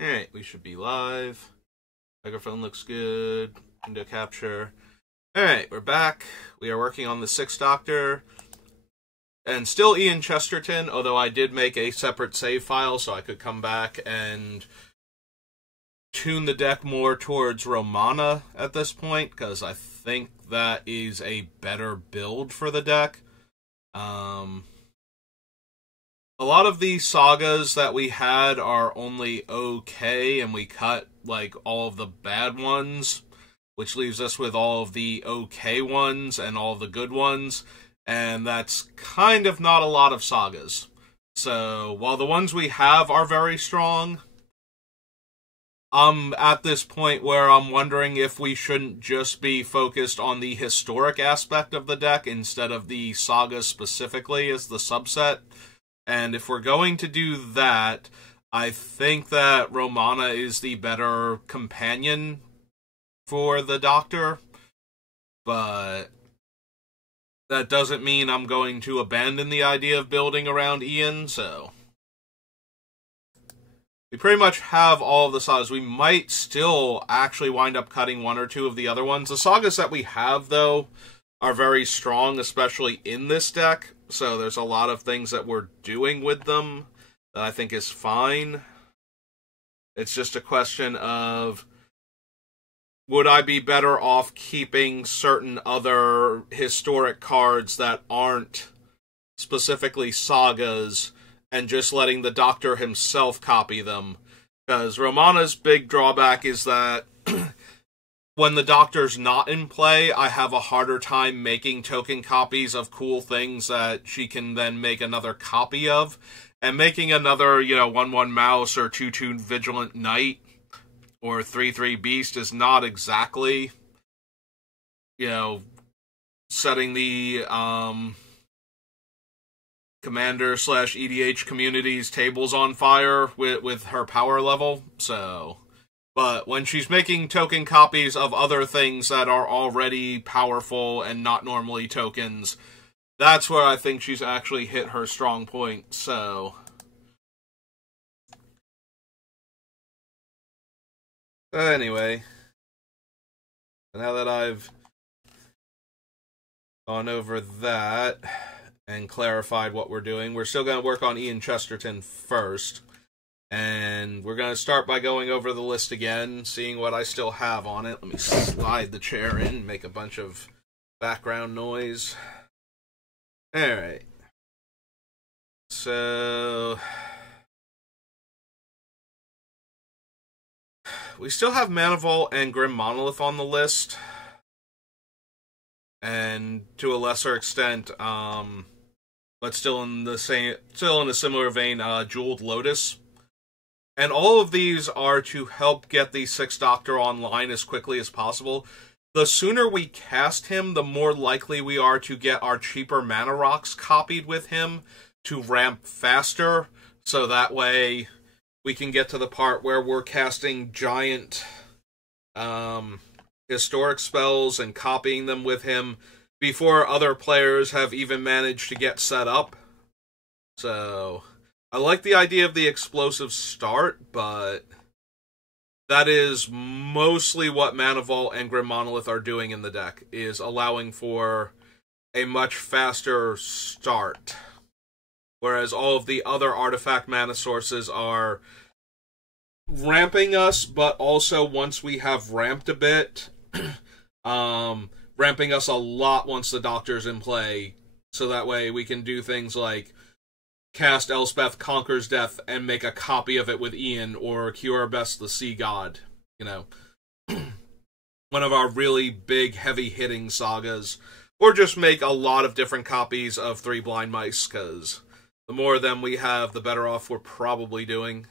Alright, we should be live. Microphone looks good. Window capture. Alright, we're back. We are working on the Sixth Doctor. And still Ian Chesterton, although I did make a separate save file so I could come back and tune the deck more towards Romana at this point, because I think that is a better build for the deck. A lot of the sagas that we had are only okay, and we cut, like, all of the bad ones, which leaves us with all of the okay ones and all of the good ones, and that's kind of not a lot of sagas. So, while the ones we have are very strong, I'm at this point where I'm wondering if we shouldn't just be focused on the historic aspect of the deck instead of the saga specifically as the subset. And if we're going to do that, I think that Romana is the better companion for the Doctor. But that doesn't mean I'm going to abandon the idea of building around Ian, so we pretty much have all of the sagas. We might still actually wind up cutting one or two of the other ones. The sagas that we have, though, are very strong, especially in this deck. So there's a lot of things that we're doing with them that I think is fine. It's just a question of, would I be better off keeping certain other historic cards that aren't specifically sagas and just letting the Doctor himself copy them? Because Romana's big drawback is that when the Doctor's not in play, I have a harder time making token copies of cool things that she can then make another copy of. And making another, 1/1 Mouse or 2/2 Vigilant Knight or 3/3 Beast is not exactly, setting the Commander/EDH community's tables on fire with her power level, so. But when she's making token copies of other things that are already powerful and not normally tokens, that's where I think she's actually hit her strong point, so. Anyway, now that I've gone over that and clarified what we're doing, we're still going to work on Ian Chesterton first. And we're going to start by going over the list again, seeing what I still have on it. Let me slide the chair in, make a bunch of background noise. Alright. So we still have Manivault and Grim Monolith on the list. And to a lesser extent, but still in a similar vein, Jeweled Lotus. And all of these are to help get the Sixth Doctor online as quickly as possible. The sooner we cast him, the more likely we are to get our cheaper mana rocks copied with him to ramp faster. So that way we can get to the part where we're casting giant historic spells and copying them with him before other players have even managed to get set up. So I like the idea of the explosive start, but that is mostly what Manivault and Grim Monolith are doing in the deck, is allowing for a much faster start. Whereas all of the other artifact mana sources are ramping us, but also once we have ramped a bit, ramping us a lot once the Doctor's in play, so that way we can do things like cast Elspeth Conquers Death and make a copy of it with Ian, or Curiobest the Sea God, one of our really big, heavy-hitting sagas, or just make a lot of different copies of Three Blind Mice, because the more of them we have, the better off we're probably doing.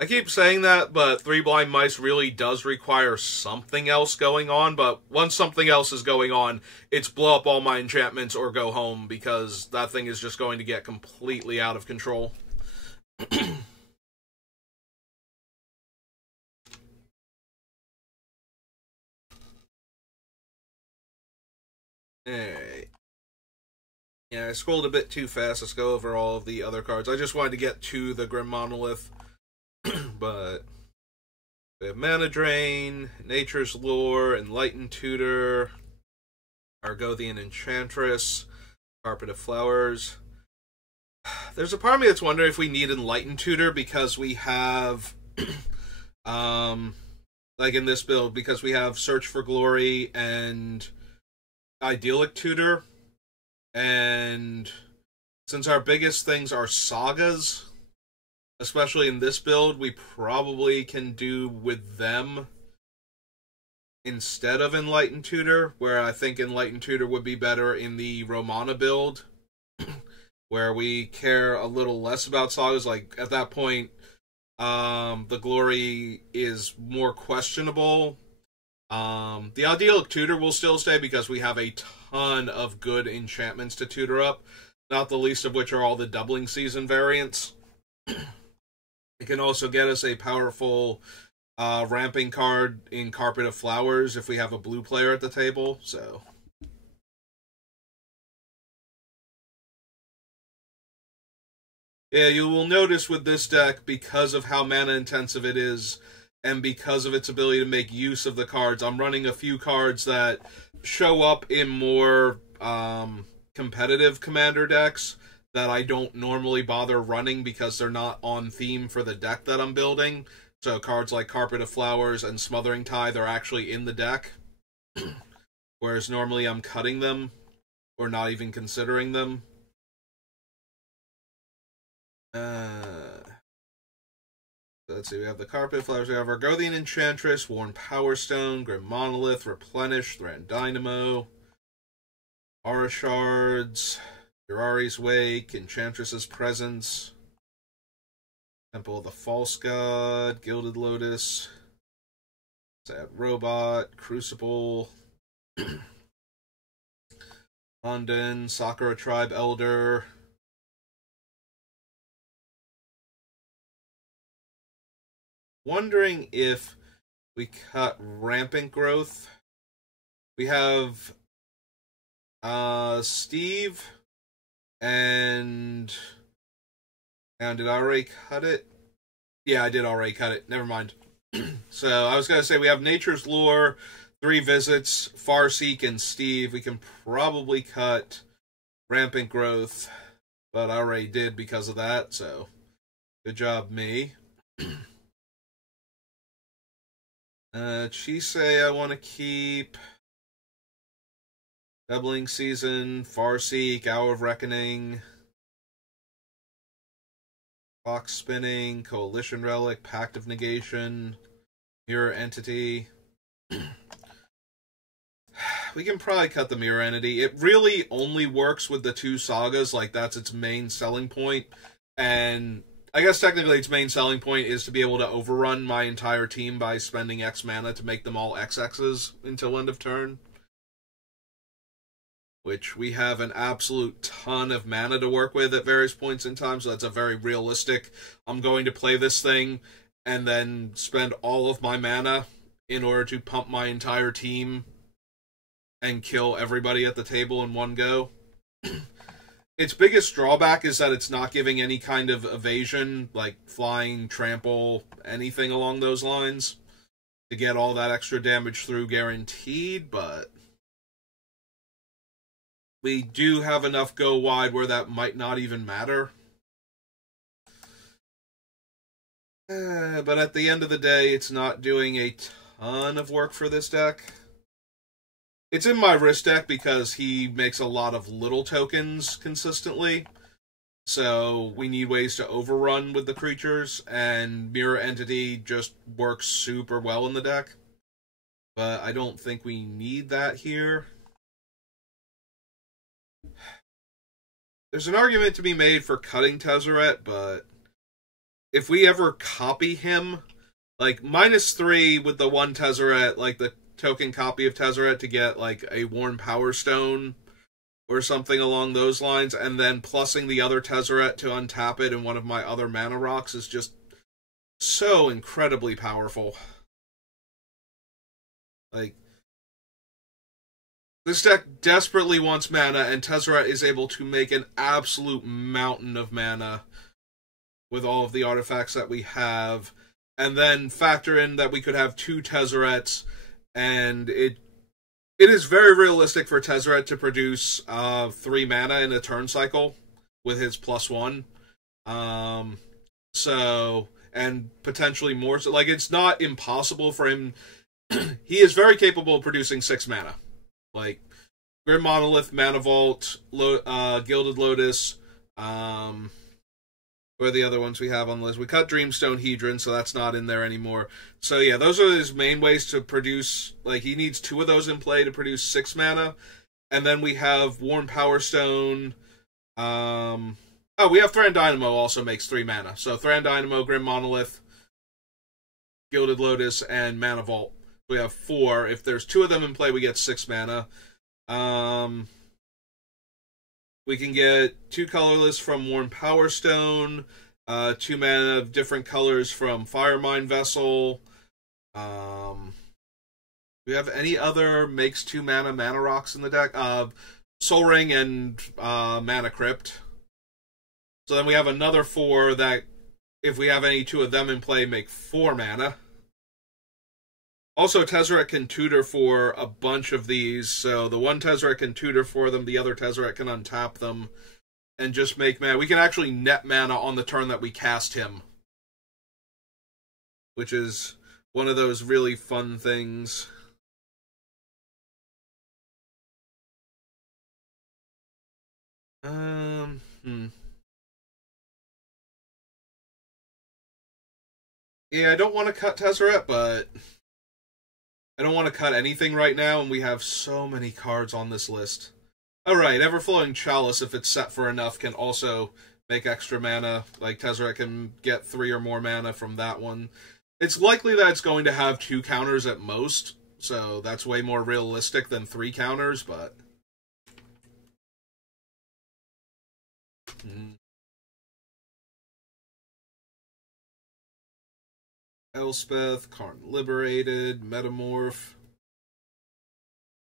I keep saying that, but Three Blind Mice really does require something else going on, but once something else is going on, it's blow up all my enchantments or go home, because that thing is just going to get completely out of control. Alright. Yeah, I scrolled a bit too fast. Let's go over all of the other cards. I just wanted to get to the Grim Monolith But we have Mana Drain, Nature's Lure, Enlightened Tutor, Argothian Enchantress, Carpet of Flowers. There's a part of me that's wondering if we need Enlightened Tutor because we have, like in this build, because we have Search for Glory and Idyllic Tutor, and since our biggest things are sagas, especially in this build, we probably can do with them instead of Enlightened Tutor, where I think Enlightened Tutor would be better in the Romana build, where we care a little less about sagas. Like, at that point, the glory is more questionable. The Idyllic Tutor will still stay because we have a ton of good enchantments to tutor up, not the least of which are all the Doubling Season variants. It can also get us a powerful ramping card in Carpet of Flowers if we have a blue player at the table, so... Yeah, you will notice with this deck, because of how mana intensive it is, and because of its ability to make use of the cards, I'm running a few cards that show up in more competitive commander decks that I don't normally bother running because they're not on theme for the deck that I'm building. So cards like Carpet of Flowers and Smothering Tithe are actually in the deck, whereas normally I'm cutting them, or not even considering them. Let's see, we have the Carpet Flowers, we have Argothian Enchantress, Worn Power Stone, Grim Monolith, Replenish, Thran Dynamo, Aura Shards, Urari's Wake, Enchantress's Presence, Temple of the False God, Gilded Lotus, Sad Robot, Crucible, London, Sakura Tribe Elder, wondering if we cut Rampant Growth. We have Steve and did I already cut it? Yeah, I did already cut it. Never mind. So I was going to say we have Nature's Lure, 3 Visits, Farseek, and Steve. We can probably cut Rampant Growth, but I already did because of that, so good job, me. Chisei I want to keep. Doubling Season, Farseek, Hour of Reckoning, Clock Spinning, Coalition Relic, Pact of Negation, Mirror Entity. We can probably cut the Mirror Entity. It really only works with the 2 sagas, like that's its main selling point, and I guess technically its main selling point is to be able to overrun my entire team by spending X mana to make them all XXs until end of turn. Which we have an absolute ton of mana to work with at various points in time, so that's a very realistic, I'm going to play this thing and then spend all of my mana in order to pump my entire team and kill everybody at the table in one go. Its biggest drawback is that it's not giving any kind of evasion, like flying, trample, anything along those lines, to get all that extra damage through guaranteed, but we do have enough go wide where that might not even matter. But at the end of the day, it's not doing a ton of work for this deck. It's in my wrist deck because he makes a lot of little tokens consistently. So we need ways to overrun with the creatures, and Mirror Entity just works super well in the deck. But I don't think we need that here. There's an argument to be made for cutting Tezzeret, but if we ever copy him, like, -3 with the 1 Tezzeret, like the token copy of Tezzeret to get, like, a Worn Power Stone or something along those lines, and then plussing the other Tezzeret to untap it in one of my other mana rocks is just so incredibly powerful. Like, this deck desperately wants mana, and Tezzeret is able to make an absolute mountain of mana with all of the artifacts that we have. and then factor in that we could have 2 Tezzeret's, and it is very realistic for Tezzeret to produce 3 mana in a turn cycle with his +1. So, and potentially more. So, like, it's not impossible for him. He is very capable of producing 6 mana. Like, Grim Monolith, Mana Vault, Gilded Lotus, what are the other ones we have on the list? We cut Dreamstone Hedron, so that's not in there anymore. So yeah, those are his main ways to produce. Like, he needs 2 of those in play to produce 6 mana. And then we have Worn Power Stone. We have Thran Dynamo also makes 3 mana. So Thran Dynamo, Grim Monolith, Gilded Lotus, and Mana Vault. We have 4. If there's 2 of them in play, we get 6 mana. We can get 2 colorless from Worn Power Stone, 2 mana of different colors from Firemine Vessel. Do we have any other makes 2 mana rocks in the deck? Soul Ring and Mana Crypt. So then we have another 4 that, if we have any 2 of them in play, make 4 mana. Also, Tezzeret can tutor for a bunch of these, so the one Tezzeret can tutor for them, the other Tezzeret can untap them, and just make mana. We can actually net mana on the turn that we cast him, which is one of those really fun things. Yeah, I don't want to cut Tezzeret, but I don't want to cut anything right now, and we have so many cards on this list. Alright, Everflowing Chalice, if it's set for enough, can also make extra mana. Like, Tezzeret can get 3 or more mana from that one. It's likely that it's going to have 2 counters at most, so that's way more realistic than 3 counters, but... Elspeth, Karn Liberated, Metamorph,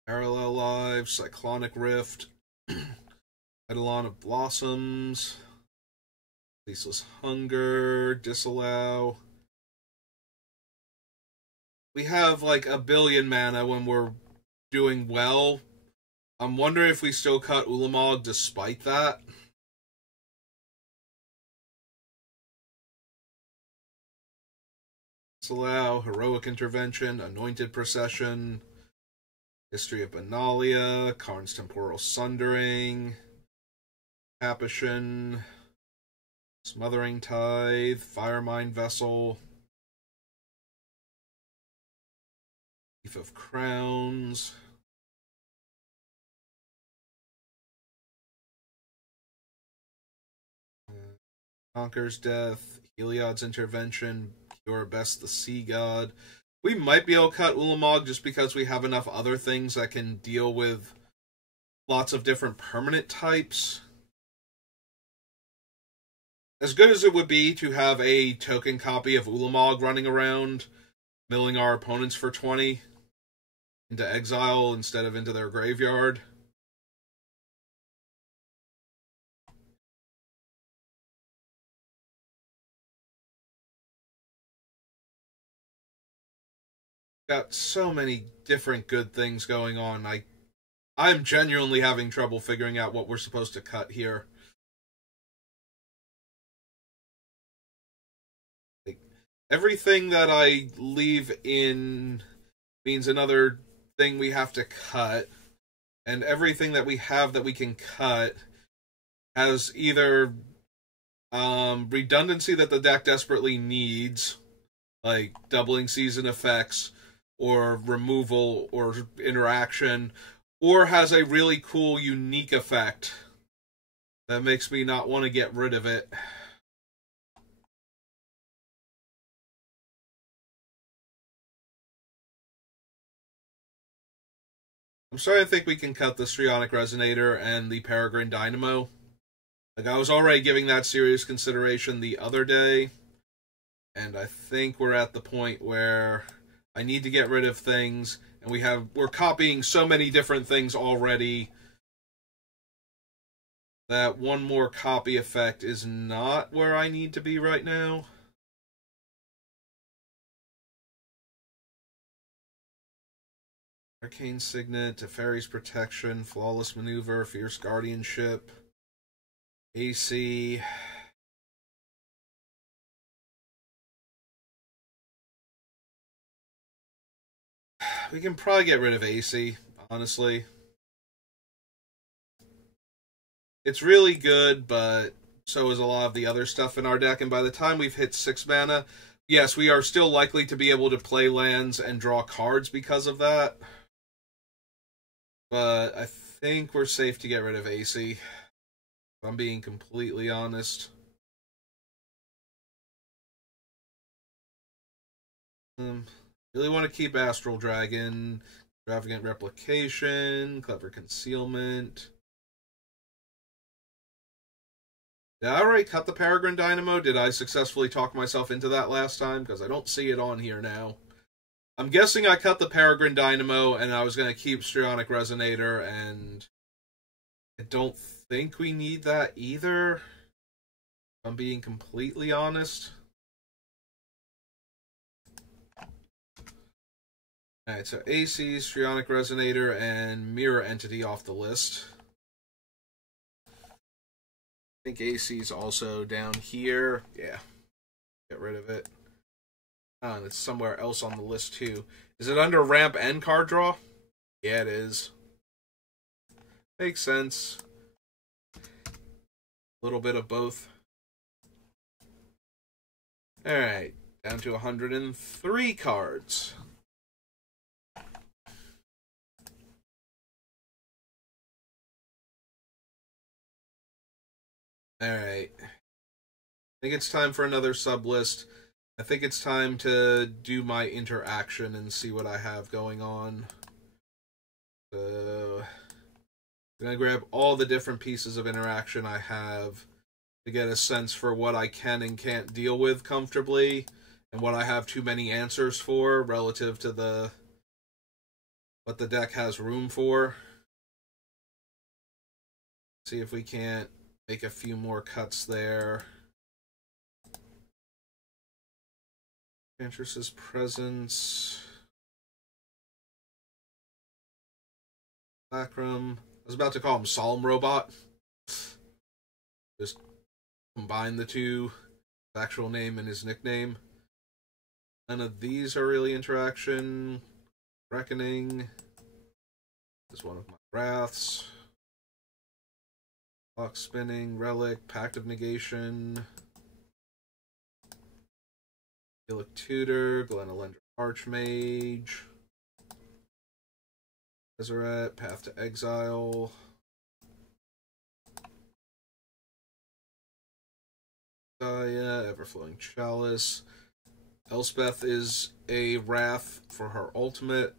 Parallel Lives, Cyclonic Rift, Eidolon of Blossoms, Ceaseless Hunger, Disallow. We have like a billion mana when we're doing well. I'm wondering if we still cut Ulamog despite that. Disallow, Heroic Intervention, Anointed Procession, History of Benalia, Karn's Temporal Sundering, Capuchin, Smothering Tithe, Firemine Vessel, Thief of Crowns, Conquer's Death, Heliod's Intervention, Pure Best the Sea God. We might be able to cut Ulamog just because we have enough other things that can deal with lots of different permanent types. As good as it would be to have a token copy of Ulamog running around, milling our opponents for 20 into exile instead of into their graveyard. Got so many different good things going on. I'm genuinely having trouble figuring out what we're supposed to cut here. Like, everything that I leave in means another thing we have to cut, and everything that we have that we can cut has either redundancy that the deck desperately needs, like doubling season effects, or removal, or interaction, or has a really cool, unique effect that makes me not want to get rid of it. I'm starting to think we can cut the Strionic Resonator and the Peregrine Dynamo. Like, I was already giving that serious consideration the other day, and I think we're at the point where I need to get rid of things, and we're copying so many different things already that one more copy effect is not where I need to be right now. Arcane Signet, Teferi's Protection, Flawless Maneuver, Fierce Guardianship, AC. We can probably get rid of AC, honestly. It's really good, but so is a lot of the other stuff in our deck, and by the time we've hit 6 mana, yes, we are still likely to be able to play lands and draw cards because of that. But I think we're safe to get rid of AC, if I'm being completely honest. Really want to keep Astral Dragon, Extravagant Replication, Clever Concealment. Did I already cut the Peregrine Dynamo? Did I successfully talk myself into that last time? Because I don't see it on here now. I'm guessing I cut the Peregrine Dynamo, and I was going to keep Strionic Resonator, and I don't think we need that either, if I'm being completely honest. Alright, so AC, Strionic Resonator, and Mirror Entity off the list. I think AC is also down here. Yeah. Get rid of it. And it's somewhere else on the list, too. Is it under ramp and card draw? Yeah, it is. Makes sense. A little bit of both. Alright. Down to 103 cards. Alright. I think it's time for another sub-list. I think it's time to do my interaction and see what I have going on. So, I'm going to grab all the different pieces of interaction I have to get a sense for what I can and can't deal with comfortably, and what I have too many answers for relative to what the deck has room for. See if we can't make a few more cuts there. Enchantress's Presence. Sacrum. I was about to call him Solemn Robot. Just combine the two, his actual name and his nickname. None of these are really interaction. Reckoning is one of my wraths. Clock Spinning, Relic, Pact of Negation. Gillick Tutor, Glenelender Archmage, Deseret, Path to Exile, Gaia, Everflowing Chalice. Elspeth is a Wrath for her ultimate.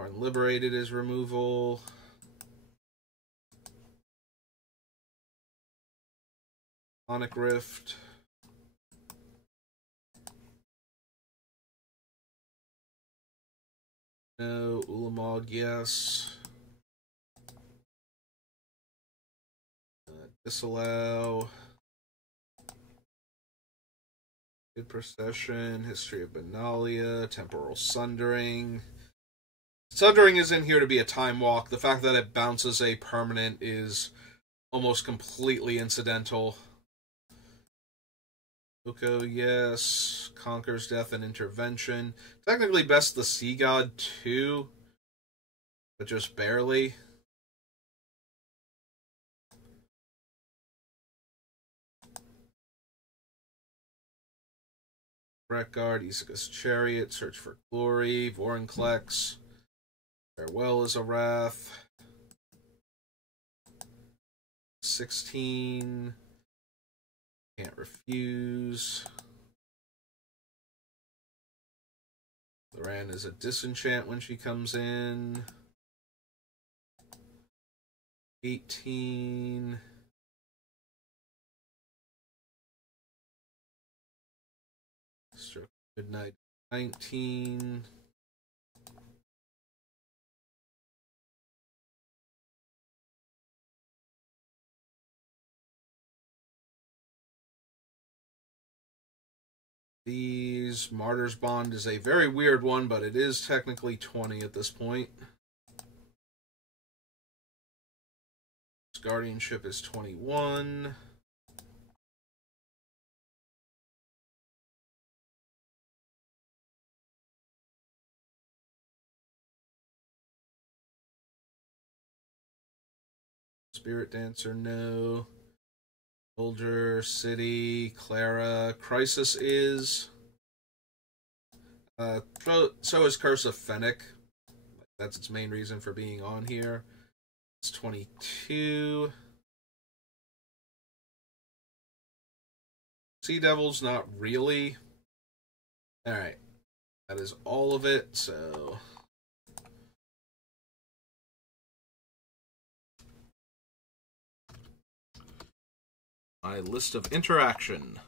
Unliberated is removal. Sonic Rift. No. Ulamog, yes. Disallow. Good Procession. History of Benalia. Temporal Sundering. Sundering is in here to be a time walk. The fact that it bounces a permanent is almost completely incidental. Oko, yes. Conquers Death and Intervention. Technically best the Sea God too, but just barely. Wreckguard, Isuka's Chariot, Search for Glory, Vorinclex. Farewell is a Wrath. 16. Can't refuse. Loran is a disenchant when she comes in. 18. Midnight 19. These Martyr's Bond is a very weird one, but it is technically 20 at this point. Guardianship is 21. Spirit Dancer, no. Soldier, City, Clara. Crisis is. So is Curse of Fennec. That's its main reason for being on here. It's 22. Sea Devil's not really. Alright. That is all of it, so. My list of interaction.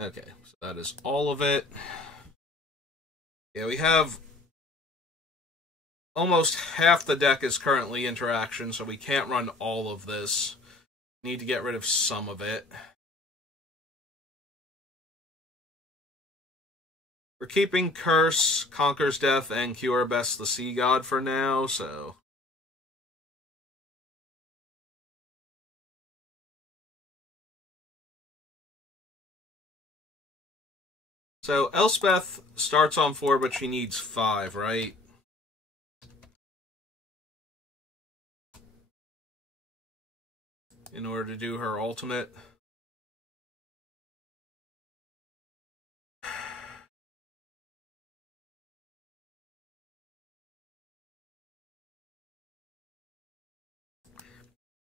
Okay, so that is all of it. Yeah, we have almost half the deck is currently interaction, so we can't run all of this. Need to get rid of some of it. We're keeping Curse, Conquers Death, and Cure Best the Sea God for now, so. So, Elspeth starts on 4, but she needs 5, right? In order to do her ultimate.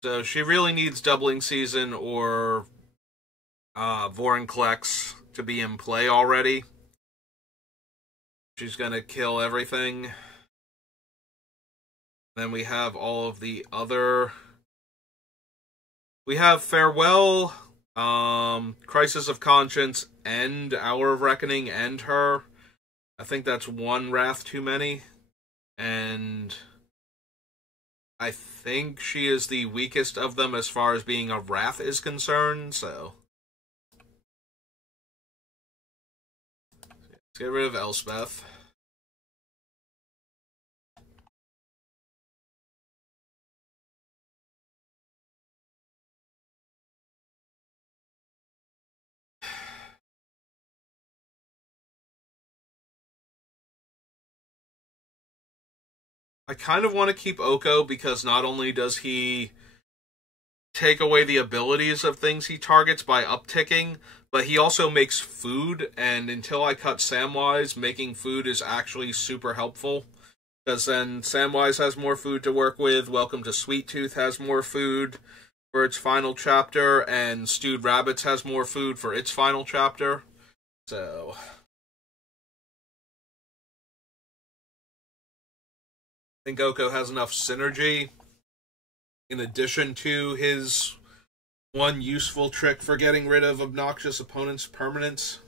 So, she really needs Doubling Season or Vorinclex to be in play already. She's gonna kill everything. Then we have all of the other. We have Farewell, Crisis of Conscience, and Hour of Reckoning, and her. I think that's one Wrath too many. And I think she is the weakest of them as far as being a Wrath is concerned, so. Let's get rid of Elspeth. I kind of want to keep Oko because not only does he take away the abilities of things he targets by upticking, but he also makes food, and until I cut Samwise, making food is actually super helpful. Because then Samwise has more food to work with, Welcome to Sweet Tooth has more food for its final chapter, and Stewed Rabbits has more food for its final chapter. So. I think Oko has enough synergy, in addition to his one useful trick for getting rid of obnoxious opponents' permanents.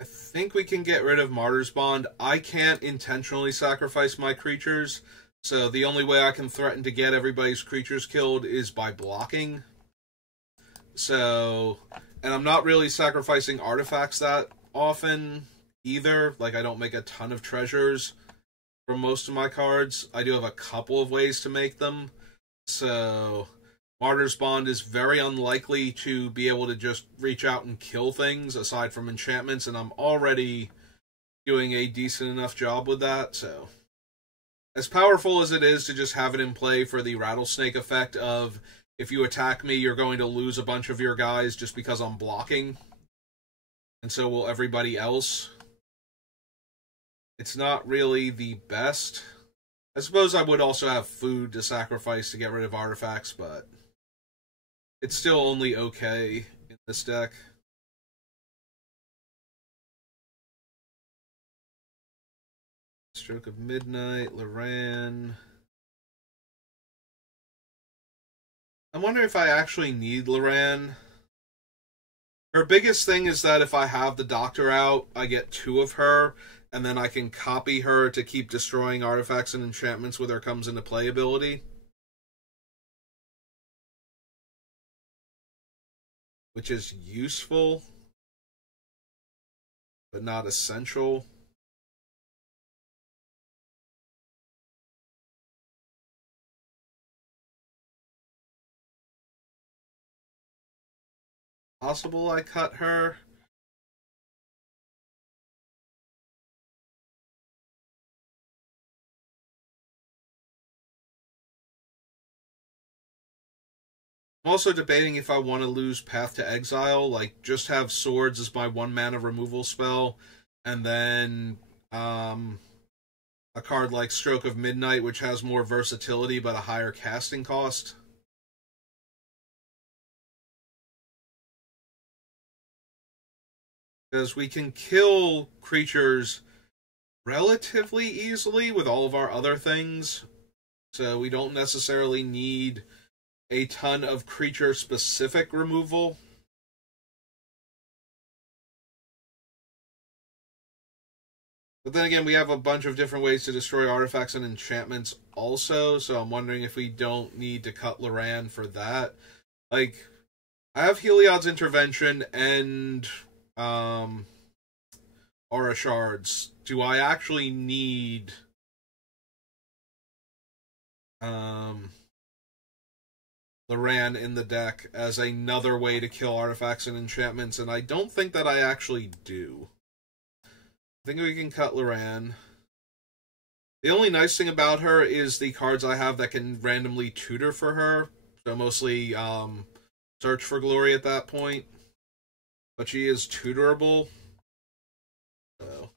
I think we can get rid of Martyr's Bond. I can't intentionally sacrifice my creatures, so the only way I can threaten to get everybody's creatures killed is by blocking. So, and I'm not really sacrificing artifacts that often either. Like, I don't make a ton of treasures from most of my cards. I do have a couple of ways to make them. So, Martyr's Bond is very unlikely to be able to just reach out and kill things aside from enchantments, and I'm already doing a decent enough job with that. So, as powerful as it is to just have it in play for the rattlesnake effect of, if you attack me, you're going to lose a bunch of your guys just because I'm blocking, and so will everybody else. It's not really the best. I suppose I would also have food to sacrifice to get rid of artifacts, but it's still only okay in this deck. Stroke of Midnight, Loran. I'm wondering if I actually need Loran. Her biggest thing is that if I have the Doctor out, I get 2 of her, and then I can copy her to keep destroying artifacts and enchantments with her comes into play ability. Which is useful, but not essential. Possible I cut her. I'm also debating if I want to lose Path to Exile, like just have Swords as my 1 mana removal spell, and then a card like Stroke of Midnight, which has more versatility but a higher casting cost. Because we can kill creatures relatively easily with all of our other things, so we don't necessarily need a ton of creature-specific removal. But then again, we have a bunch of different ways to destroy artifacts and enchantments also, so I'm wondering if we don't need to cut Loran for that. Like, I have Heliod's Intervention and Aura Shards. Do I actually need Loran in the deck as another way to kill artifacts and enchantments? And I don't think that I actually do. I think we can cut Loran. The only nice thing about her is the cards I have that can randomly tutor for her. So mostly Search for Glory at that point. But she is tutorable. So.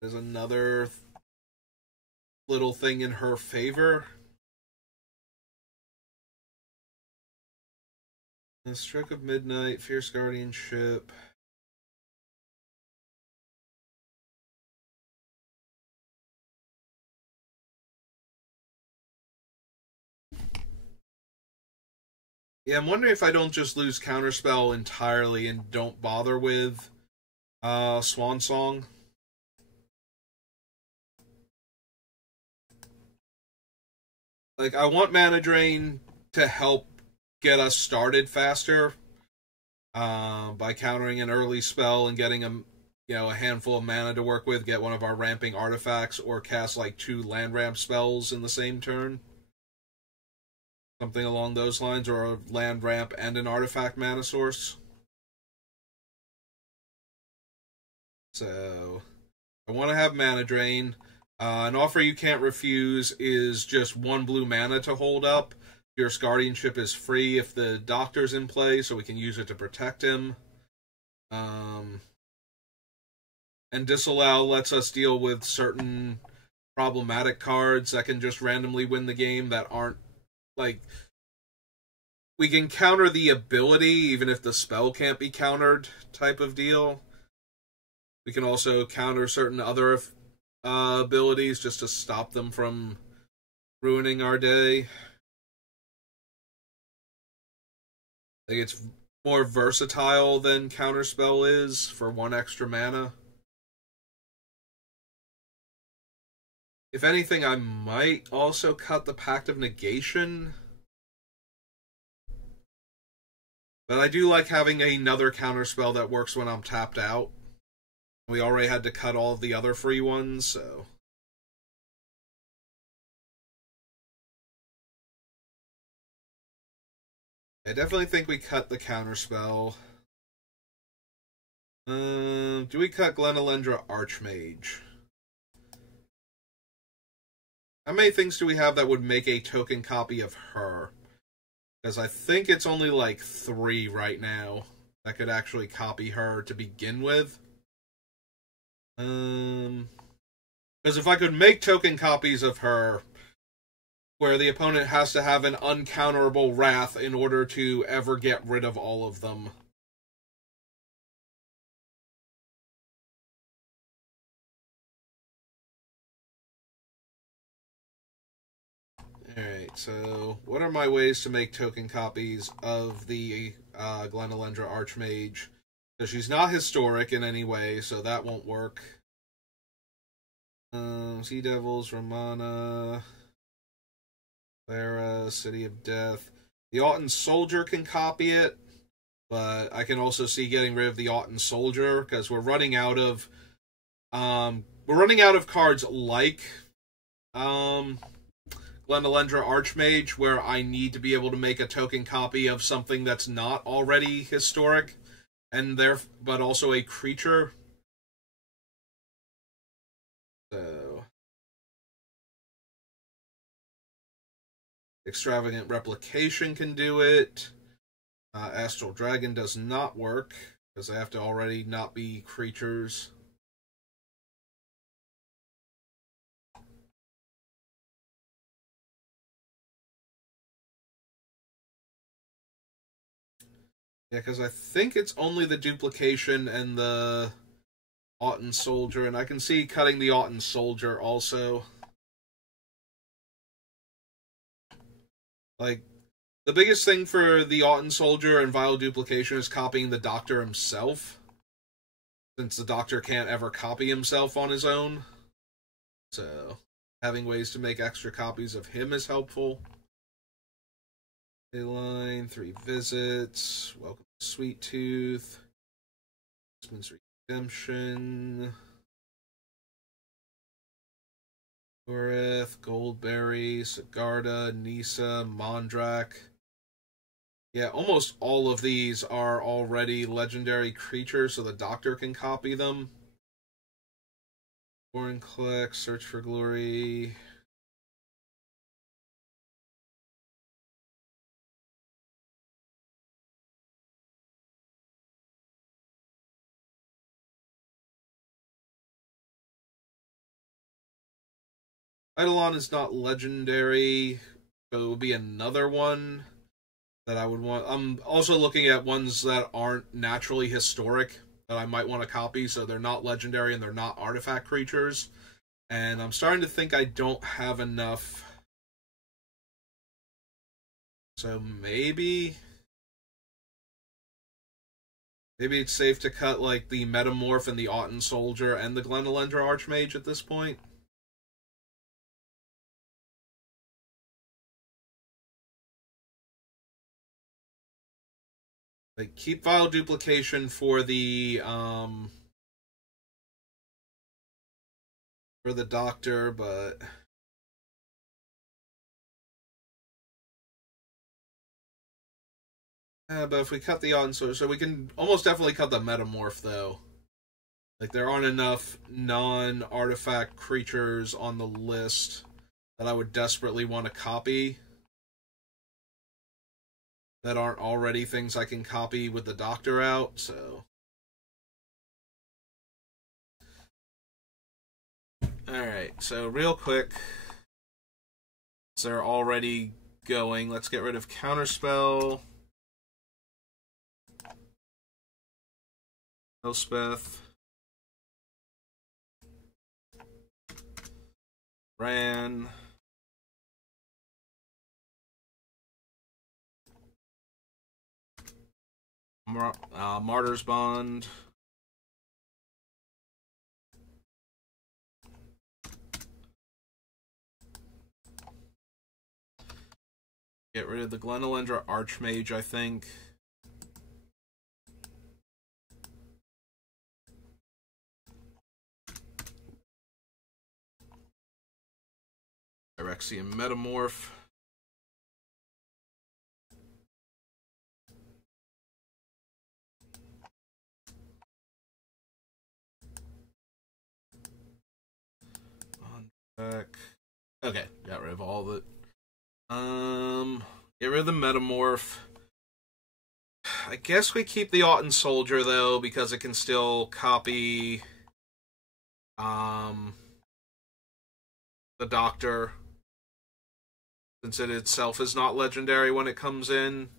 There's another little thing in her favor. The Stroke of Midnight, Fierce Guardianship. Yeah, I'm wondering if I don't just lose Counterspell entirely and don't bother with Swan Song. Like, I want Mana Drain to help get us started faster by countering an early spell and getting a handful of mana to work with, get one of our ramping artifacts, or cast like 2 land ramp spells in the same turn. Something along those lines, or a land ramp and an artifact mana source. So, I want to have Mana Drain. An offer you can't refuse is just 1 blue mana to hold up. Fierce Guardianship is free if the Doctor's in play, so we can use it to protect him. And Disallow lets us deal with certain problematic cards that can just randomly win the game that aren't, like, we can counter the ability even if the spell can't be countered type of deal. We can also counter certain other abilities just to stop them from ruining our day. I think it's more versatile than Counterspell is for 1 extra mana. If anything, I might also cut the Pact of Negation. But I do like having another counterspell that works when I'm tapped out. We already had to cut all of the other free ones, so... I definitely think we cut the counterspell. Do we cut Glenalendra Archmage? How many things do we have that would make a token copy of her? Because I think it's only like 3 right now that could actually copy her to begin with. Because if I could make token copies of her, where the opponent has to have an uncounterable Wrath in order to ever get rid of all of them. Alright, so what are my ways to make token copies of the Glenalendra Archmage? Because she's not historic in any way, so that won't work. Sea Devils, Ramana, Clara, City of Death. The Autumn Soldier can copy it, but I can also see getting rid of the Autumn Soldier because we're running out of cards like Glenalendra Archmage, where I need to be able to make a token copy of something that's not already historic, but also a creature. So, Extravagant Replication can do it. Astral Dragon does not work, because they have to already not be creatures. Yeah, because I think it's only the duplication and the Autumn Soldier, and I can see cutting the Autumn Soldier also. Like, the biggest thing for the Autumn Soldier and Vile Duplication is copying the Doctor himself, since the Doctor can't ever copy himself on his own. So, having ways to make extra copies of him is helpful. Line, 3 visits. Welcome to Sweet Tooth. Christmas Redemption. Goreth, Goldberry, Sigarda, Nisa, Mondrak. Yeah, almost all of these are already legendary creatures, so the Doctor can copy them. Foreign Click, Search for Glory. Eidolon is not legendary, so it would be another one that I would want. I'm also looking at ones that aren't naturally historic that I might want to copy, so they're not legendary and they're not artifact creatures. And I'm starting to think I don't have enough. So maybe it's safe to cut like the Metamorph and the Autumn Soldier and the Glenalendra Archmage at this point. Like, keep Vile Duplication for the Doctor, but if we cut the Autumn Soldier, so we can almost definitely cut the Metamorph though. Like, there aren't enough non-artifact creatures on the list that I would desperately want to copy that aren't already things I can copy with the Doctor out, so... Alright, so real quick, as they're already going, let's get rid of Counterspell. Elspeth. Ran. Martyr's Bond. Get rid of the Glenelendra Archmage, I think. Phyrexian Metamorph. On deck. Okay, got rid of all of it. Get rid of the Metamorph. I guess we keep the Autumn Soldier, though, because it can still copy the Doctor, since it itself is not legendary when it comes in.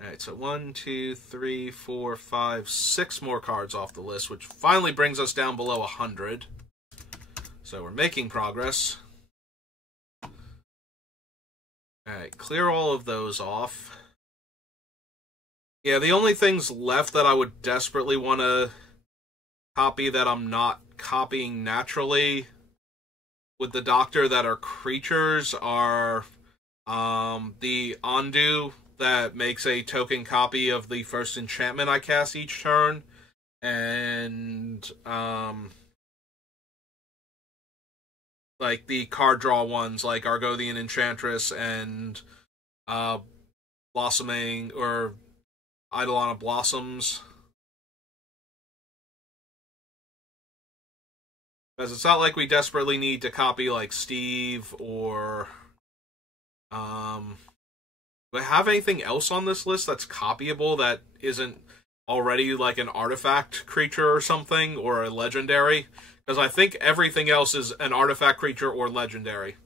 Alright, so 1, 2, 3, 4, 5, 6 more cards off the list, which finally brings us down below 100. So we're making progress. Alright, clear all of those off. Yeah, the only things left that I would desperately want to copy that I'm not copying naturally with the Doctor that are creatures are the Undo that makes a token copy of the first enchantment I cast each turn, and like the card draw ones like Argothian Enchantress and Blossoming or Eidolon of Blossoms. Because it's not like we desperately need to copy like Steve or do I have anything else on this list that's copyable that isn't already like an artifact creature or something, or a legendary? Because I think everything else is an artifact creature or legendary.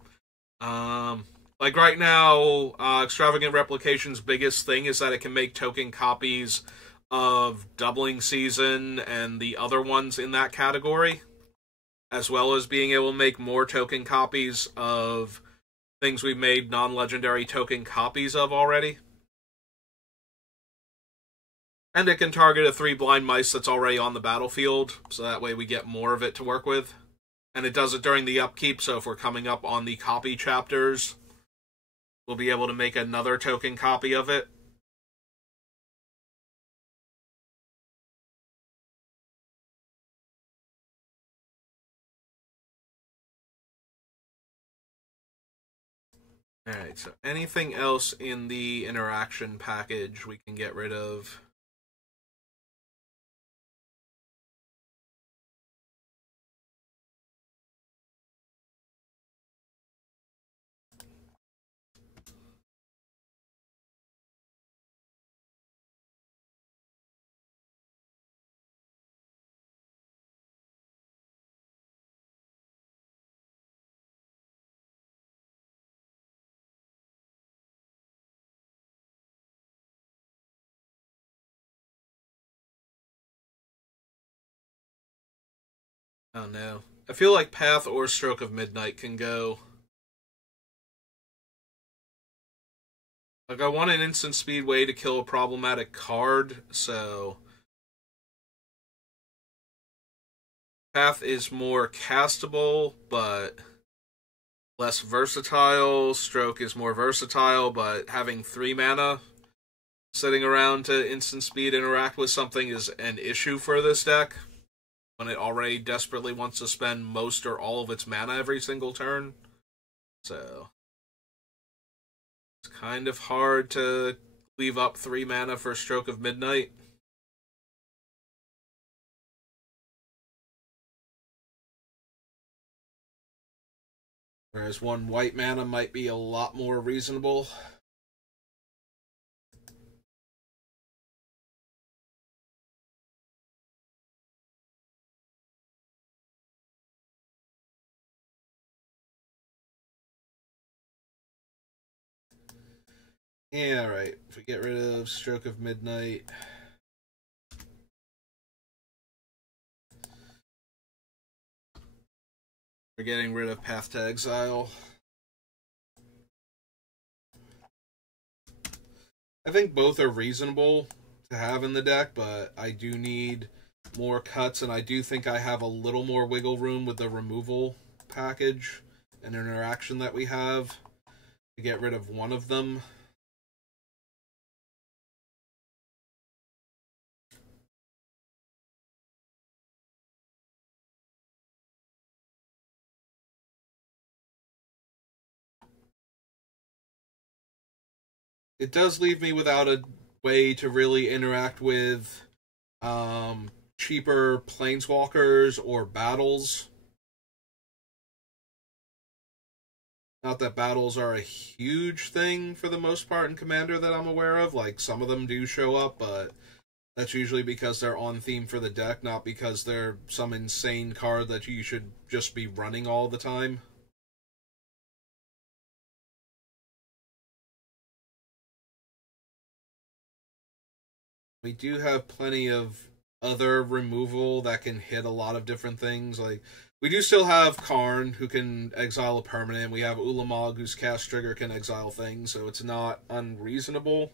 Like right now, Extravagant Replication's biggest thing is that it can make token copies of Doubling Season and the other ones in that category, as well as being able to make more token copies of things we've made non-legendary token copies of already. And it can target a 3 blind mice that's already on the battlefield, so that way we get more of it to work with. And it does it during the upkeep, so if we're coming up on the copy chapters, we'll be able to make another token copy of it. Alright, so anything else in the interaction package we can get rid of. Oh no. I feel like Path or Stroke of Midnight can go. Like, I want an instant speed way to kill a problematic card, so Path is more castable, but less versatile. Stroke is more versatile, but having 3 mana sitting around to instant speed interact with something is an issue for this deck, when it already desperately wants to spend most or all of its mana every single turn. So it's kind of hard to leave up 3 mana for Stroke of Midnight. Whereas 1 white mana might be a lot more reasonable. Yeah, right. If we get rid of Stroke of Midnight. We're getting rid of Path to Exile. I think both are reasonable to have in the deck, but I do need more cuts, and I do think I have a little more wiggle room with the removal package and interaction that we have to get rid of one of them. It does leave me without a way to really interact with cheaper planeswalkers or battles. Not that battles are a huge thing for the most part in Commander that I'm aware of. Like, some of them do show up, but that's usually because they're on theme for the deck, not because they're some insane card that you should just be running all the time. We do have plenty of other removal that can hit a lot of different things. Like, we do still have Karn, who can exile a permanent. We have Ulamog, whose cast trigger can exile things, so it's not unreasonable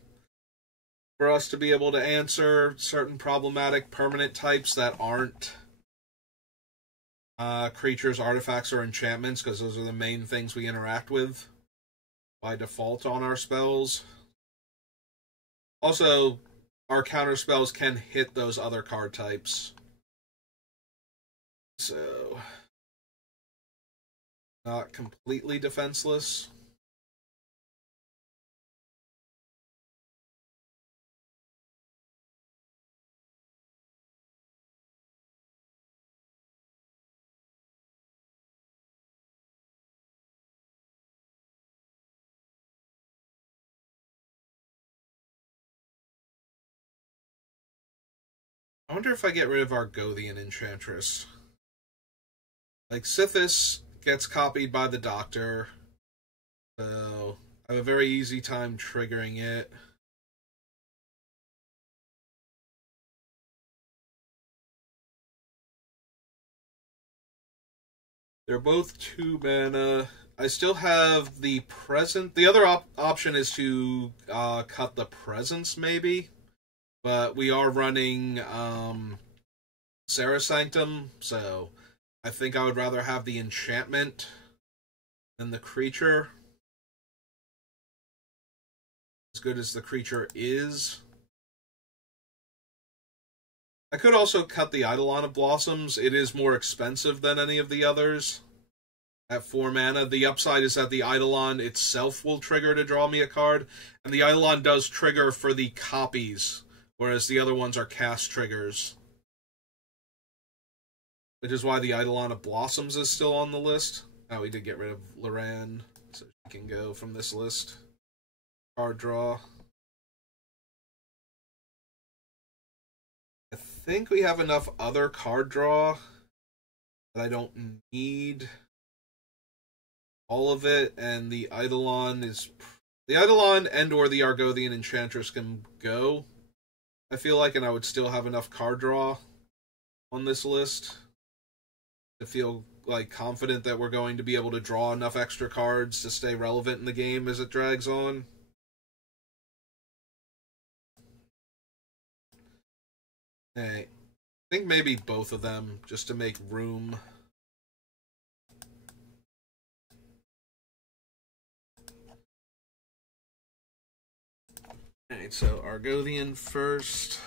for us to be able to answer certain problematic permanent types that aren't creatures, artifacts, or enchantments, because those are the main things we interact with by default on our spells. Also, our counter spells can hit those other card types. So, not completely defenseless. I wonder if I get rid of our Argothian Enchantress. Like, Sithis gets copied by the Doctor, so I have a very easy time triggering it. They're both 2 mana. I still have the present. The other option is to cut the presence, maybe. But we are running Sarah Sanctum, so I think I would rather have the enchantment than the creature. As good as the creature is. I could also cut the Eidolon of Blossoms. It is more expensive than any of the others. At 4 mana, the upside is that the Eidolon itself will trigger to draw me a card, and the Eidolon does trigger for the copies, whereas the other ones are cast triggers. Which is why the Eidolon of Blossoms is still on the list. Oh, we did get rid of Loran, so she can go from this list. Card draw. I think we have enough other card draw that I don't need all of it, and the Eidolon is... The Eidolon and or the Argothian Enchantress can go, I feel like, and I would still have enough card draw on this list to feel like confident that we're going to be able to draw enough extra cards to stay relevant in the game as it drags on. Hey, I think maybe both of them, just to make room. Alright, so Argothian first.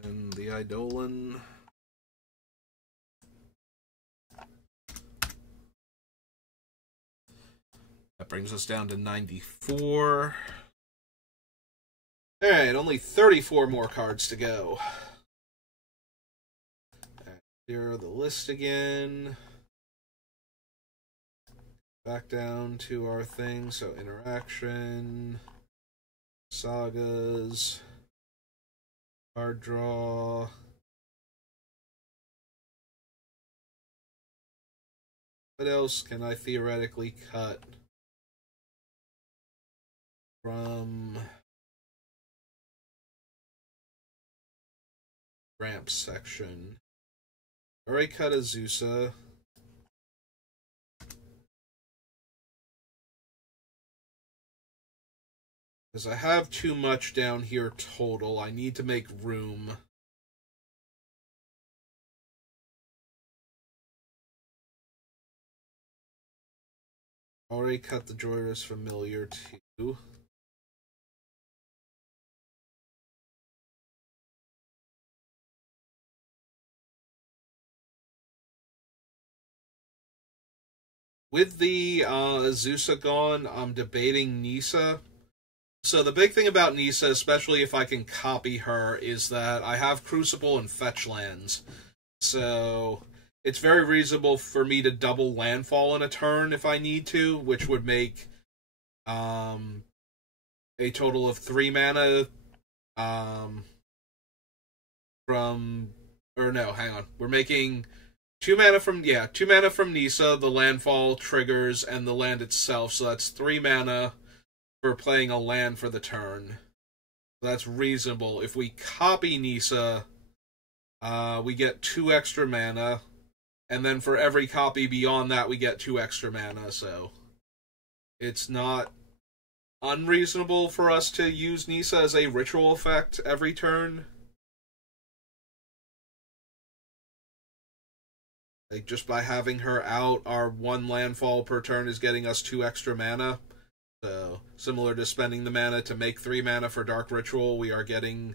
Then the Eidolon. That brings us down to 94. Alright, only 34 more cards to go. Clear the list again. Back down to our thing, so interaction, sagas, card draw. What else can I theoretically cut from ramp section. Already cut Azusa. Because I have too much down here total. I need to make room. Already cut the Joyous Familiar too. With the Azusa gone, I'm debating Nisa. So the big thing about Nisa, especially if I can copy her, is that I have Crucible and Fetch lands. So it's very reasonable for me to double landfall in a turn if I need to, which would make a total of 3 mana we're making 2 mana from 2 mana from Nisa, the landfall triggers, and the land itself, so that's 3 mana for playing a land for the turn. So that's reasonable. If we copy Nisa, we get 2 extra mana, and then for every copy beyond that, we get 2 extra mana, so it's not unreasonable for us to use Nisa as a ritual effect every turn. Like, just by having her out, our 1 landfall per turn is getting us 2 extra mana. So, similar to spending the mana to make 3 mana for Dark Ritual, we are getting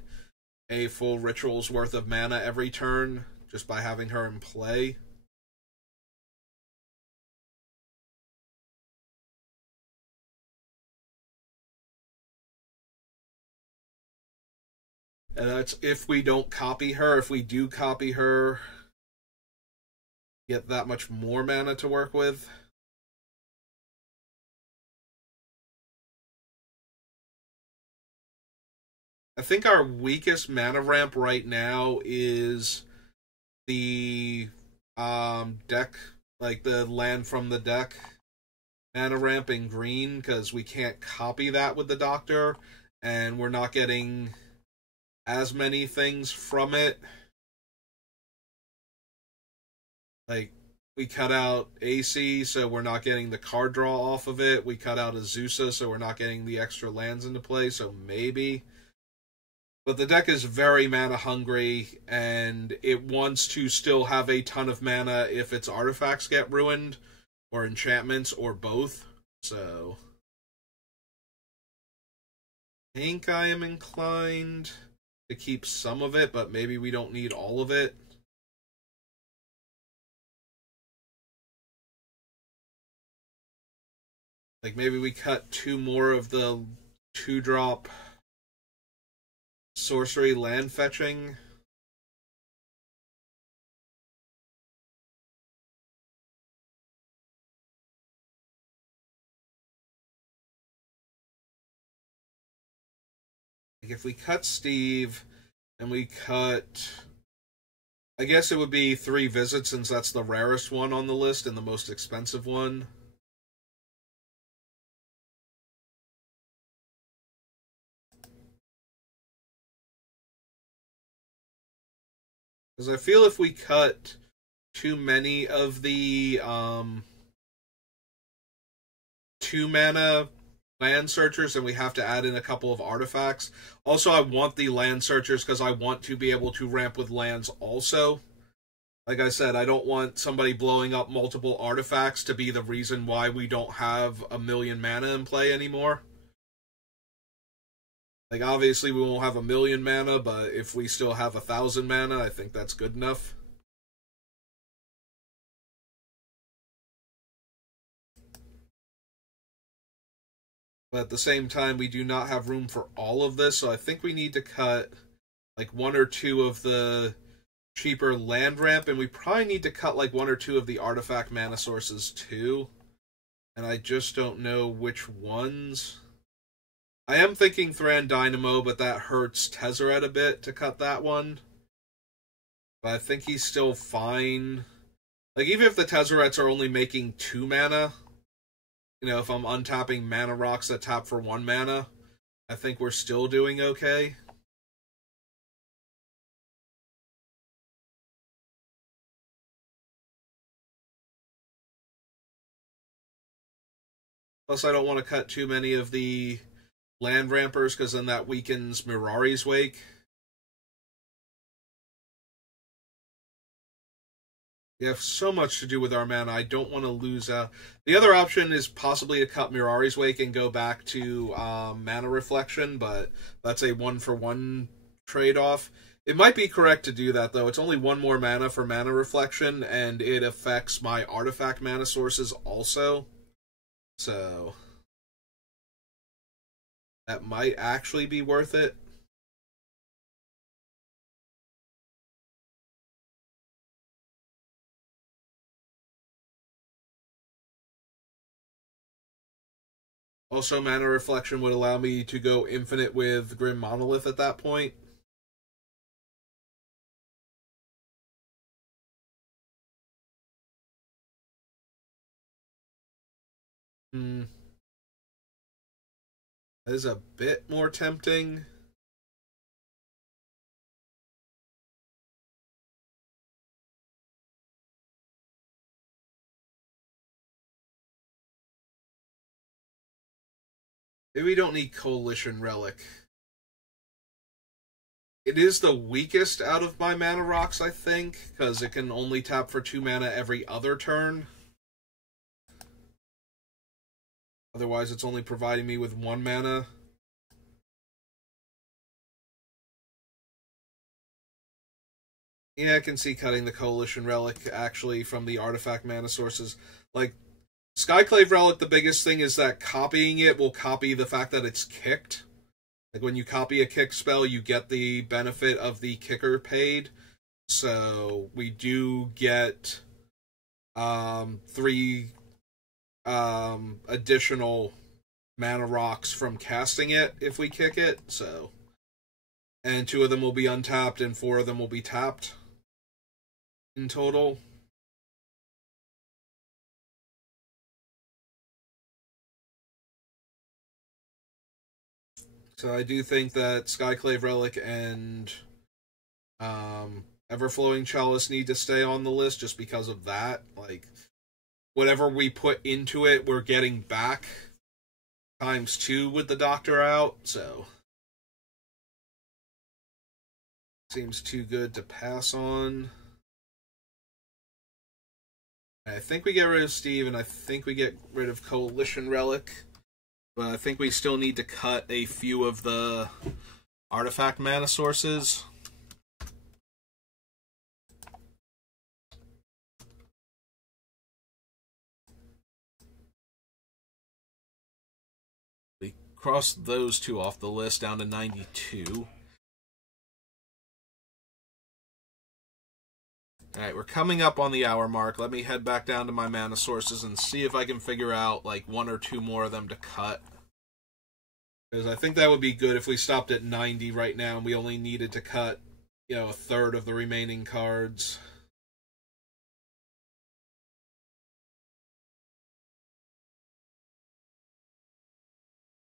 a full ritual's worth of mana every turn, just by having her in play. And that's if we don't copy her. If we do copy her, get that much more mana to work with. I think our weakest mana ramp right now is the deck, like the land from the deck mana ramp in green, because we can't copy that with the Doctor, and we're not getting as many things from it. Like, we cut out AC, so we're not getting the card draw off of it. We cut out Azusa, so we're not getting the extra lands into play, so maybe. But the deck is very mana hungry, and it wants to still have a ton of mana if its artifacts get ruined, or enchantments, or both. So I think I am inclined to keep some of it, but maybe we don't need all of it. Like, maybe we cut 2 more of the 2-drop sorcery land fetching. Like, if we cut Steve and we cut, I guess it would be 3 visits, since that's the rarest one on the list and the most expensive one. Because I feel if we cut too many of the 2 mana land searchers, and we have to add in a couple of artifacts. Also, I want the land searchers because I want to be able to ramp with lands also. Like I said, I don't want somebody blowing up multiple artifacts to be the reason why we don't have 1,000,000 mana in play anymore. Like, obviously we won't have 1,000,000 mana, but if we still have 1,000 mana, I think that's good enough. But at the same time, we do not have room for all of this, so I think we need to cut like 1 or 2 of the cheaper land ramp, and we probably need to cut like 1 or 2 of the artifact mana sources too. And I just don't know which ones. I am thinking Thran Dynamo, but that hurts Tezzeret a bit to cut that one. But I think he's still fine. Like, even if the Tezzerets are only making 2 mana, you know, if I'm untapping mana rocks that tap for 1 mana, I think we're still doing okay. Plus, I don't want to cut too many of the land rampers, because then that weakens Mirari's Wake. We have so much to do with our mana, I don't want to lose out. The other option is possibly to cut Mirari's Wake and go back to Mana Reflection, but that's a 1-for-1 trade-off. It might be correct to do that, though. It's only 1 more mana for Mana Reflection, and it affects my artifact mana sources also. So that might actually be worth it. Also, Mana Reflection would allow me to go infinite with Grim Monolith at that point. That is a bit more tempting. Maybe we don't need Coalition Relic. It is the weakest out of my mana rocks, I think, because it can only tap for 2 mana every other turn. Otherwise, it's only providing me with 1 mana. Yeah, I can see cutting the Coalition Relic, actually, from the artifact mana sources. Like, Skyclave Relic, the biggest thing is that copying it will copy the fact that it's kicked. Like, when you copy a kick spell, you get the benefit of the kicker paid. So, we do get 3 additional mana rocks from casting it if we kick it. So, and 2 of them will be untapped and 4 of them will be tapped in total. So I do think that Skyclave Relic and Everflowing Chalice need to stay on the list just because of that. Like, whatever we put into it, we're getting back ×2 with the Doctor out, so seems too good to pass on. I think we get rid of Steve, and I think we get rid of Coalition Relic. But I think we still need to cut a few of the artifact mana sources. We cross those 2 off the list down to 92. Alright, we're coming up on the hour mark. Let me head back down to my mana sources and see if I can figure out like 1 or 2 more of them to cut. Because I think that would be good if we stopped at 90 right now and we only needed to cut, you know, 1/3 of the remaining cards.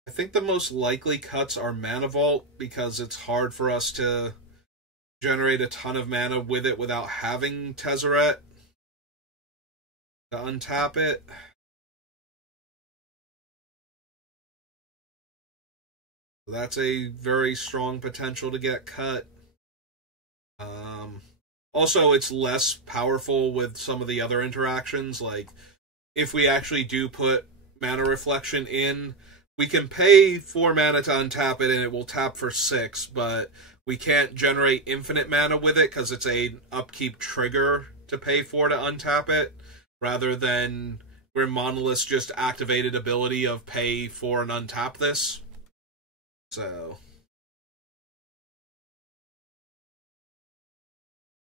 I think the most likely cuts are Mana Vault, because it's hard for us to generate a ton of mana with it without having Tezzeret to untap it. That's a very strong potential to get cut. Also, it's less powerful with some of the other interactions. Like, if we actually do put Mana Reflection in, we can pay 4 mana to untap it and it will tap for 6, but we can't generate infinite mana with it because it's an upkeep trigger to pay 4 to untap it, rather than Grim Monolith's just activated ability of pay 4 and untap this. So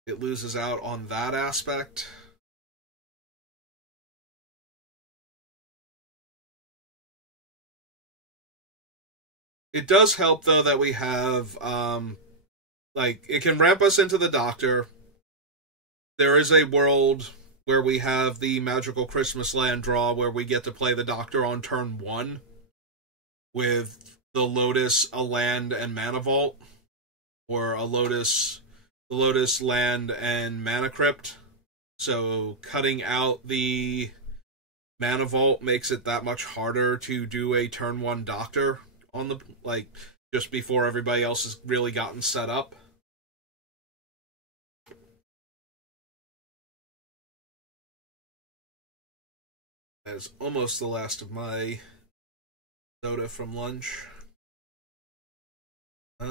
it loses out on that aspect. It does help, though, that we have, like, it can ramp us into the Doctor. There is a world where we have the Magical Christmas Land draw where we get to play the Doctor on turn 1 with the Lotus, a land, and Mana Vault, or a Lotus, land, and Mana Crypt. So cutting out the Mana Vault makes it that much harder to do a turn 1 Doctor on the, like, just before everybody else has really gotten set up. That is almost the last of my soda from lunch. But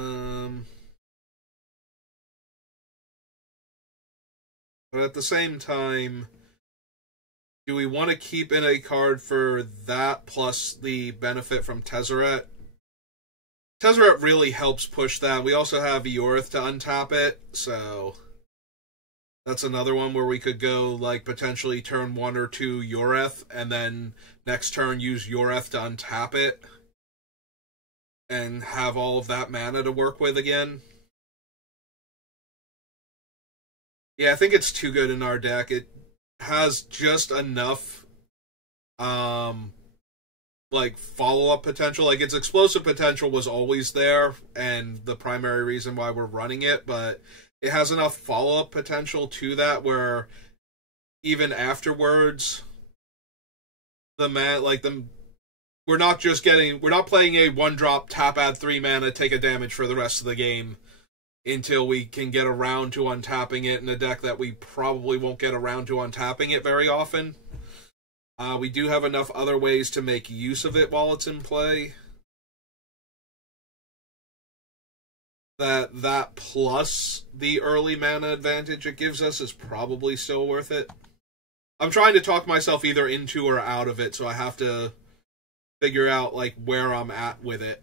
at the same time, do we want to keep in a card for that plus the benefit from Tezzeret? Tezzeret really helps push that. We also have Eorith to untap it, so that's another one where we could go, like, potentially turn 1 or 2 Eorith, and then next turn use Eorith to untap it, and have all of that mana to work with again. Yeah, I think it's too good in our deck. It has just enough, like, follow-up potential. Like, its explosive potential was always there, and the primary reason why we're running it, but it has enough follow-up potential to that where even afterwards, we're not playing a 1-drop, tap, add 3 mana, take a damage for the rest of the game until we can get around to untapping it in a deck that we probably won't get around to untapping it very often. We do have enough other ways to make use of it while it's in play. That plus the early mana advantage it gives us is probably still worth it. I'm trying to talk myself either into or out of it, so I have to figure out, like, where I'm at with it.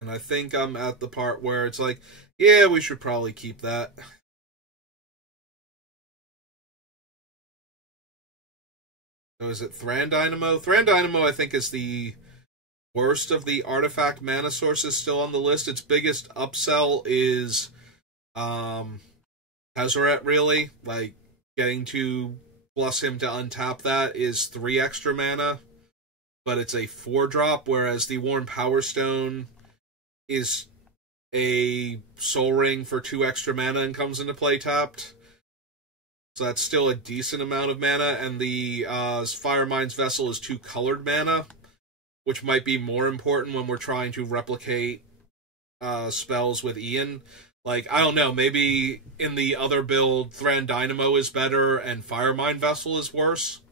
And I think I'm at the part where it's like, yeah, we should probably keep that. So is it Thran Dynamo? Thran Dynamo, I think, is the worst of the artifact mana sources still on the list. Its biggest upsell is Tezzeret, really. Like, getting to plus him to untap that is 3 extra mana, but it's a 4-drop, whereas the Worn Power Stone is a Soul Ring for 2 extra mana and comes into play tapped. So that's still a decent amount of mana, and the Firemind's Vessel is 2 colored mana, which might be more important when we're trying to replicate spells with Ian. Like, I don't know, maybe in the other build, Thran Dynamo is better and Firemind Vessel is worse.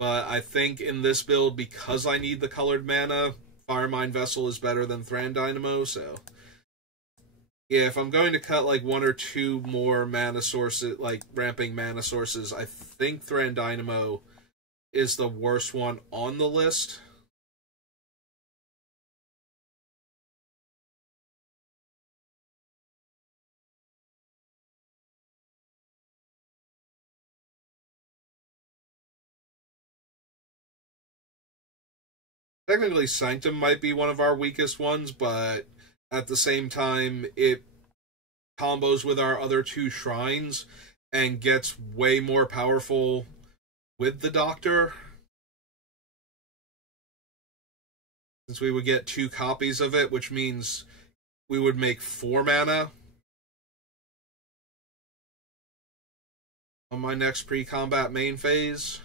But I think in this build, because I need the colored mana, Firemind Vessel is better than Thran Dynamo, so yeah, if I'm going to cut like 1 or 2 more mana sources, like ramping mana sources, I think Thran Dynamo is the worst one on the list. Technically, Sanctum might be one of our weakest ones, but at the same time, it combos with our other 2 shrines and gets way more powerful with the Doctor. Since we would get 2 copies of it, which means we would make 4 mana on my next pre-combat main phase,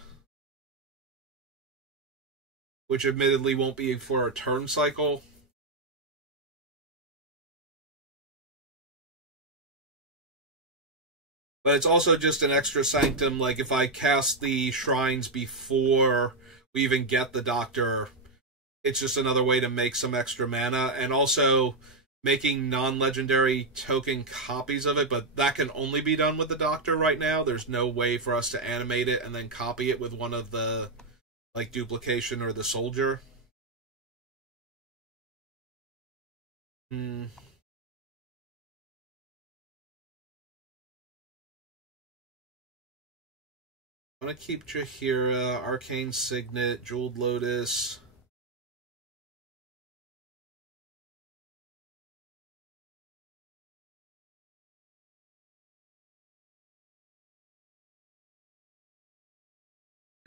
which admittedly won't be for a turn cycle. But it's also just an extra Sanctum, like if I cast the shrines before we even get the Doctor, it's just another way to make some extra mana, and also making non-legendary token copies of it, but that can only be done with the Doctor right now. There's no way for us to animate it and then copy it with one of the, like, duplication or the soldier. I'm gonna keep Jaheira, Arcane Signet, Jeweled Lotus.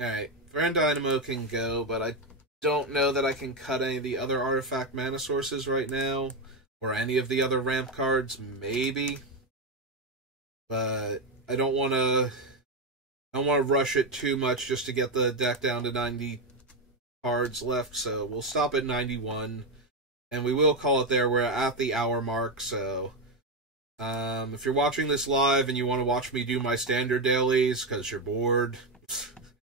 Alright, Thran Dynamo can go, but I don't know that I can cut any of the other artifact mana sources right now, or any of the other ramp cards, maybe. But I don't want to I don't want to rush it too much just to get the deck down to 90 cards left, so we'll stop at 91, and we will call it there. We're at the hour mark, so if you're watching this live and you want to watch me do my standard dailies because you're bored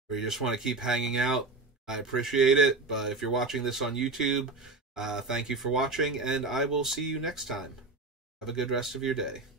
or you just want to keep hanging out, I appreciate it. But if you're watching this on YouTube, thank you for watching, and I will see you next time. Have a good rest of your day.